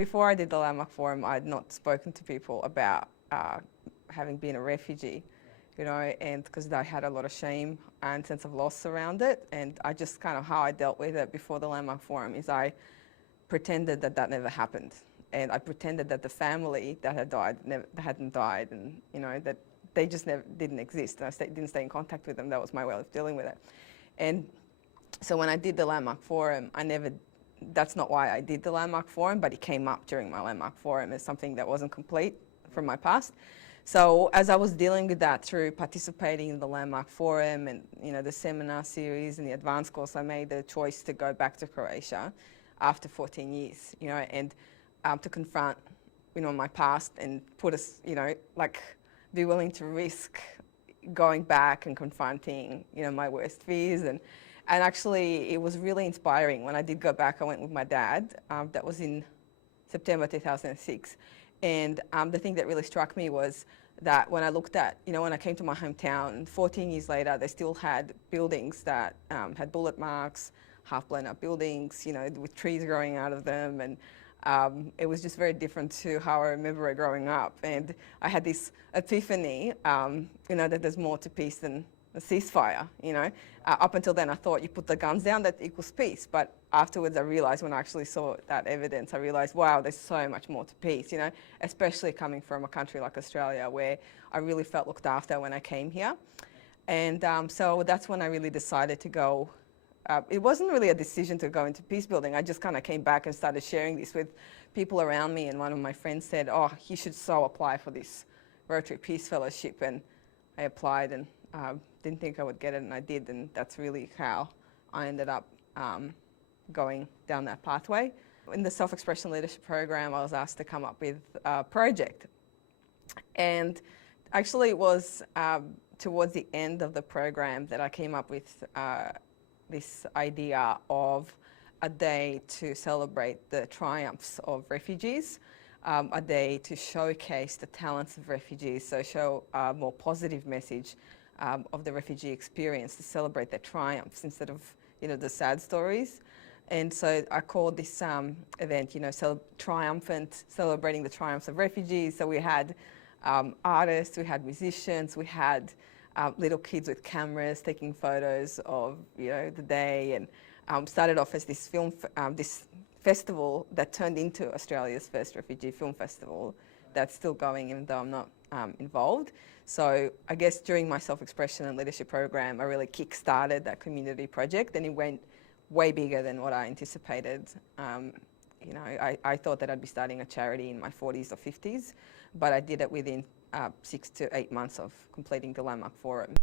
before I did the Landmark Forum, I had not spoken to people about having been a refugee, you know, and because I had a lot of shame and sense of loss around it. And I just kind of, how I dealt with it before the Landmark Forum is I pretended that that never happened. And I pretended that the family that had died hadn't died, and, you know, that they just didn't exist. And I didn't stay in contact with them. That was my way of dealing with it. And so when I did the Landmark Forum, that's not why I did the Landmark Forum, but it came up during my Landmark Forum as something that wasn't complete from my past. So as I was dealing with that through participating in the Landmark Forum and, you know, the seminar series and the advanced course, I made the choice to go back to Croatia after 14 years, you know, and to confront, you know, my past and put us, you know, like be willing to risk going back and confronting, you know, my worst fears. And actually it was really inspiring. When I did go back, I went with my dad. That was in September 2006. And the thing that really struck me was that when I looked at, you know, when I came to my hometown, 14 years later, they still had buildings that had bullet marks, half blown up buildings, you know, with trees growing out of them. And it was just very different to how I remember it growing up. And I had this epiphany, you know, that there's more to peace than a ceasefire, you know. Up until then, I thought you put the guns down, that equals peace. But afterwards, I realized, when I actually saw that evidence, I realized, wow, there's so much more to peace, you know, especially coming from a country like Australia, where I really felt looked after when I came here. And so that's when I really decided to go. It wasn't really a decision to go into peace building. I just kind of came back and started sharing this with people around me. And one of my friends said, oh, you should so apply for this Rotary Peace Fellowship. And I applied and didn't think I would get it, and I did. And that's really how I ended up going down that pathway. In the Self-Expression Leadership Program, I was asked to come up with a project. And actually it was towards the end of the program that I came up with this idea of a day to celebrate the triumphs of refugees, a day to showcase the talents of refugees, so show a more positive message of the refugee experience, to celebrate their triumphs instead of, you know, the sad stories. And so I called this event, you know, triumphant, celebrating the triumphs of refugees. So we had artists, we had musicians, we had little kids with cameras taking photos of, you know, the day, and started off as this this festival that turned into Australia's first refugee film festival. That's still going, even though I'm not involved. So I guess during my self-expression and leadership program, I really kick-started that community project, and it went way bigger than what I anticipated. You know, I thought that I'd be starting a charity in my 40s or 50s, but I did it within 6 to 8 months of completing the Landmark Forum.